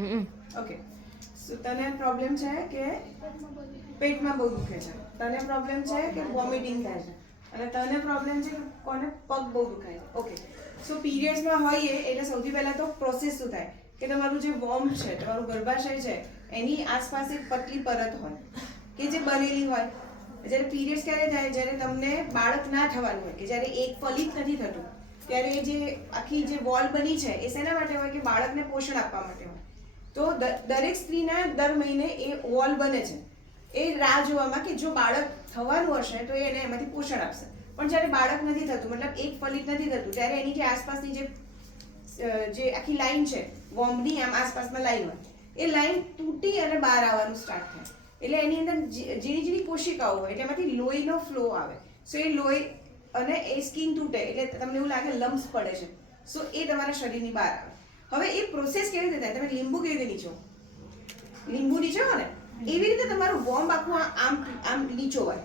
Okay so તને problem છે કે પેટમાં બહુ દુખે છે, તને પ્રોબ્લેમ છે કે વોમિટિંગ થાય છે, અને તને પ્રોબ્લેમ છે કે કોને પગ બહુ દુખાય છે. ઓકે સો પીરિયડ્સમાં હોઈએ એટલે સૌથી પહેલાં તો પ્રોસેસ શું થાય કે તમારું જે વોર્મ છે, તમારું ગર્ભાશય છે, એની આસપાસ એક પતલી પરત હોય કે જે બનેલી હોય. જ્યારે પીરિયડ્સ ક્યારે થાય, જ્યારે તમને બાળક ના થવાનું હોય, કે જ્યારે એક ફલિત નથી થતું, ત્યારે એ જે આખી જે વોલ બની છે એ શેના માટે હોય કે બાળકને પોષણ આપવા માટે હોય. તો દરેક સ્ત્રીના દર મહિને એ વોલ બને છે એ રાહ જોવામાં કે જો બાળક થવાનું હશે તો એને એમાંથી પોષણ આપશે. પણ જ્યારે બાળક નથી થતું, મતલબ એક ફલિત નથી થતું, ત્યારે એની જે આસપાસની જે આખી લાઈન છે વોર્મની આમ આસપાસમાં લાઈન હોય, એ લાઈન તૂટી અને બહાર આવવાનું સ્ટાર્ટ થાય. એટલે એની અંદર ઝીણી ઝીણી કોશિકાઓ હોય એટલે એમાંથી લોહીનો ફ્લો આવે. સો એ લોહી અને એ સ્કિન તૂટે એટલે તમને એવું લાગે લમ્સ પડે છે. સો એ તમારા શરીરની બહાર આવે. હવે એ પ્રોસેસ કેવી રીતે થાય, તમે લીંબુ કેવી રીતે નીચો, લીંબુ નીચો ને એવી રીતે તમારું વોર્મ આખું આમ આમ નીચોવાય.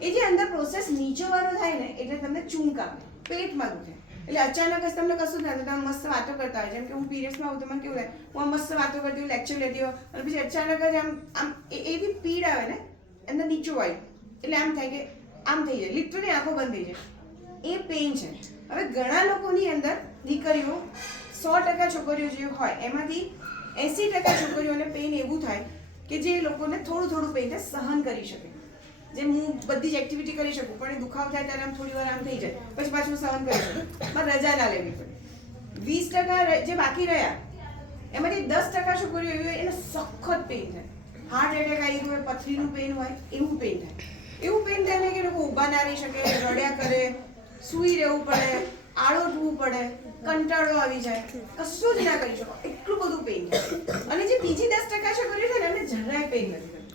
એ જે અંદર પ્રોસેસ નીચોવાનો થાય ને એટલે તમને ચૂંક આવે, પેટમાં દુખે. એટલે અચાનક જ તમને કશું થાય, તમે મસ્ત વાતો કરતા હોય, જેમ કે હું પીરિયડ્સમાં આવું તો મને કેવું થાય, હું મસ્ત વાતો કરતી હોય, લેક્ચર લેતી હોય, અને પછી અચાનક જ આમ એવી પીડ આવે ને અંદર નીચોવાય એટલે આમ થાય કે આમ થઈ જાય, લિટરલી આંખો બંધ થઈ જાય. એ પેઇન છે. હવે ઘણા લોકોની અંદર દીકરીઓ 100% છોકરીઓ જે હોય એમાંથી 80% છોકરીઓને પેઇન એવું થાય કે જે લોકોને થોડું થોડું પેઇન સહન કરી શકે. જેમ હું બધી જ એક્ટિવિટી કરી શકું, પણ એ દુખાવ થાય ત્યારે આમ થોડી વાર આમ થઈ જાય, પછી પાછું સહન કરી શકું, પણ રજા ના લેવી પડે. 20% જે બાકી રહ્યા એમાંથી 10% છોકરીઓ એવી હોય એને સખત પેઇન થાય, હાર્ટ એટેક આવી ગયું હોય, પથરીનું પેઇન હોય, એવું પેઇન થાય. એવું પેઇન થાય ને કે લોકો ઊભા ના રહી શકે, રડ્યા કરે, સૂઈ રહેવું પડે, આળોટવું પડે, કંટાળો આવી જાય, કશું જ ના કરી શકો, એટલું બધું પેઇન થાય. અને જે બીજી 10% છોકરીઓ છે ને એમને જરાય પેઇન નથી થતું.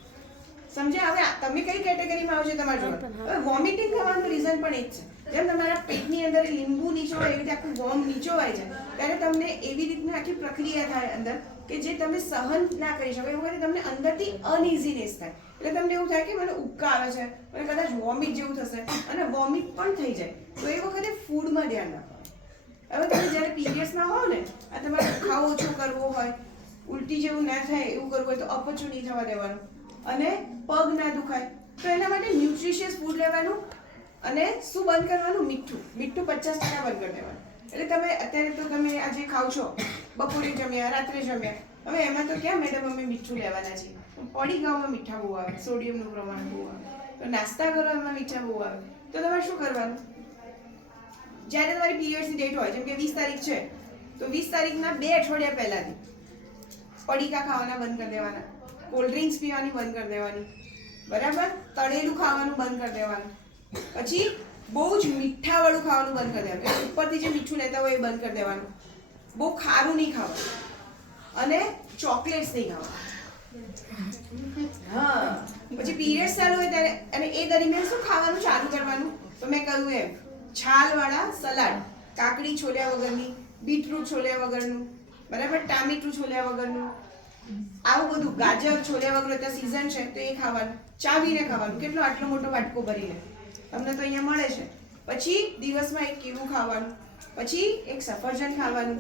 સમજ્યા? હવે તમે કઈ કેટેગરીમાં આવશે તમારે જોવાનું. હવે વોમિટિંગ થવાનું રીઝન પણ એક છે. જેમ તમારા પેટની અંદર લીંબુ નીચોવાય એવી રીતે આખું વોર્મ નીચોવાય છે, ત્યારે તમને એવી રીતની આખી પ્રક્રિયા થાય અંદર કે જે તમે સહન ના કરી શકો. એવું તમને અંદરથી અનઇઝીનેસ થાય. એટલે તમને એવું થાય કે મને ઉબકા આવે છે, મને કદાચ વોમિટ જેવું થશે, અને વોમિટ પણ થઈ જાય. તો એ વખતે ફૂડમાં ધ્યાન રાખો. હવે તમે જ્યારે પીરિયડ્સમાં હો ને, આ તમારે ખાવો ઓછો કરવો હોય, ઉલટી જેવું ના થાય એવું કરવું હોય તો અપચું નહીં થવા દેવાનું, અને પગ ના દુખાય તો એના માટે ન્યુટ્રિશિયસ ફૂડ લેવાનું. અને શું બંધ કરવાનું? મીઠું 50% બંધ કરી દેવાનું. એટલે તમે અત્યારે તો તમે આજે ખાવ છો, બપોરે જમ્યા, રાત્રે જમ્યા, હવે એમાં તો ક્યાં મેડમ અમે મીઠું લેવાના છીએ, પડીકાઓમાં મીઠા બહુ આવે, સોડિયમનું પ્રમાણ બહુ આવે, તો નાસ્તા કરો એમાં મીઠા બહુ આવે. તો તમારે શું કરવાનું? જ્યારે તમારી પીરિયડ્સની ડેટ હોય, જેમ કે 20 તારીખ છે, તો 20 તારીખના 2 અઠવાડિયા પહેલાથી પડીકા ખાવાના બંધ કરી દેવાના, કોલ્ડ ડ્રિંક્સ પીવાની બંધ કરી દેવાની, બરાબર, તળેલું ખાવાનું બંધ કરી દેવાનું, પછી બહુ જ મીઠાવાળું ખાવાનું બંધ કરી દેવાનું, ઉપરથી જે મીઠું લેતા હોય એ બંધ કરી દેવાનું, બહુ ખારું નહીં ખાવાનું, અને ચોકલેટ્સ નહીં ખાવાનું. હા, પછી પીરિયડ્સ ચાલુ હોય ત્યારે અને એ દરમિયાન શું ખાવાનું ચાલુ કરવાનું? તો મેં કહ્યું એમ, છાલવાળા સલાડ, કાકડી છોલ્યા વગરની, બીટરૂટ છોલ્યા વગરનું, બરાબર, ટામેટું છોલ્યા વગરનું, આવું બધું, ગાજર છોલ્યા વગર અત્યારે સીઝન છે તો એ ખાવાનું, ચાવીને ખાવાનું. કેટલો આટલો મોટો વાટકો ભરીને, તમને તો અહીંયા મળે છે. પછી દિવસમાં એક કેવું ખાવાનું, પછી એક સફરજન ખાવાનું.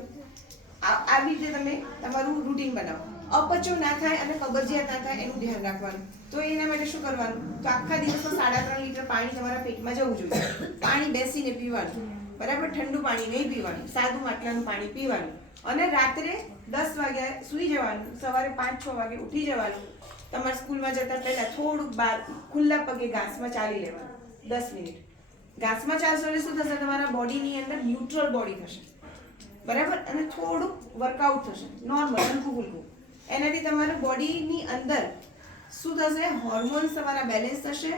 આવી રીતે તમે તમારું રૂટીન બનાવો. અપચો ના થાય અને કબજિયાત ના થાય એનું ધ્યાન રાખવાનું. તો એના માટે શું કરવાનું? તો આખા દિવસમાં 3.5 લીટર પાણી તમારા પેટમાં જવું જોઈએ. પાણી બેસીને પીવાનું, બરાબર, ઠંડુ પાણી નહીં પીવાનું, સાદું માટલાનું પાણી પીવાનું. અને રાત્રે 10 વાગ્યા સૂઈ જવાનું, સવારે 5-6 વાગે ઉઠી જવાનું. તમારે સ્કૂલમાં જતા પહેલા થોડુંક બહાર ખુલ્લા પગે ઘાસમાં ચાલી લેવાનું 10 મિનિટ. ઘાસમાં ચાલશો એટલે શું થશે? તમારા બોડીની અંદર ન્યુટ્રલ બોડી થશે, બરાબર, અને થોડુંક વર્કઆઉટ થશે, નોર્મલ, હલકું ફુલકું. એનાથી તમારા બોડીની અંદર શું થશે? હોર્મોન્સ તમારા બેલેન્સ થશે,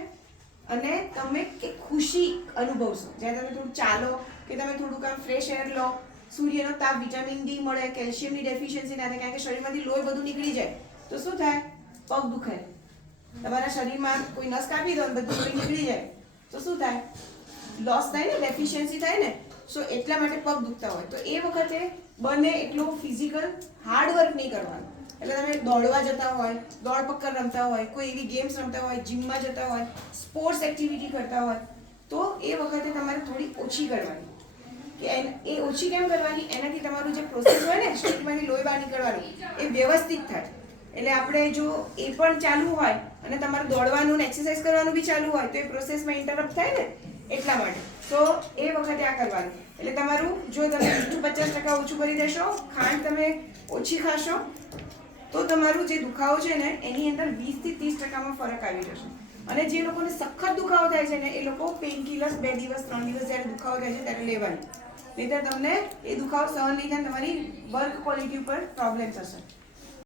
અને તમે એક ખુશી અનુભવશો. જ્યારે તમે થોડું ચાલો કે તમે થોડુંક આમ ફ્રેશ એર લો, સૂર્યનો તાપ, વિટામિન ડી મળે, કેલ્શિયમની ડેફિશિયન્સી ના થાય, કારણ કે શરીરમાંથી લોહી બધું નીકળી જાય. તો શું થાય? પગ દુખે. તમારા શરીરમાં કોઈ નસ કાપી દો, બધું લોહી નીકળી જાય તો શું થાય? લોસ થાય ને, ડેફિશિયન્સી થાય ને. સો એટલા માટે પગ દુખતા હોય. તો એ વખતે બને એટલું ફિઝિકલ હાર્ડવર્ક નહીં કરવાનું. એટલે તમે દોડવા જતા હોય, દોડ પકડ રમતા હોય, કોઈ એવી ગેમ્સ રમતા હોય, જીમમાં જતા હોય, સ્પોર્ટ્સ એક્ટિવિટી કરતા હોય, તો એ વખતે તમારે થોડી ઓછી કરવાની. કે એ ઓછી કેમ કરવાની, એનાથી તમારું જે પ્રોસેસ હોય ને સ્ટેટમાંથી લોહી બહાર નીકળવાનું એ વ્યવસ્થિત થાય. એટલે આપણે જો એ પણ ચાલુ હોય અને તમારે દોડવાનું ને એક્સરસાઇઝ કરવાનું બી ચાલુ હોય તો એ પ્રોસેસમાં ઇન્ટરપ્ટ થાય ને, એટલા માટે. તો એ વખતે આ કરવાનું. એટલે તમારું જો તમે મીઠું 50% ઓછું કરી દેશો, ખાંડ તમે ઓછી ખાશો, તો તમારું જે દુખાવો છે ને એની અંદર 20 થી 30% ફરક આવી જશે. અને જે લોકોને સખત દુખાવો થાય છે ને એ લોકો પેઇન કિલર્સ 2 દિવસ 3 દિવસ જ્યારે દુખાવો થાય છે ત્યારે લેવાની, નહીંતર તમને એ દુખાવો સહન નહીં થાય, તમારી વર્ક ક્વોલિટી ઉપર પ્રોબ્લેમ થશે.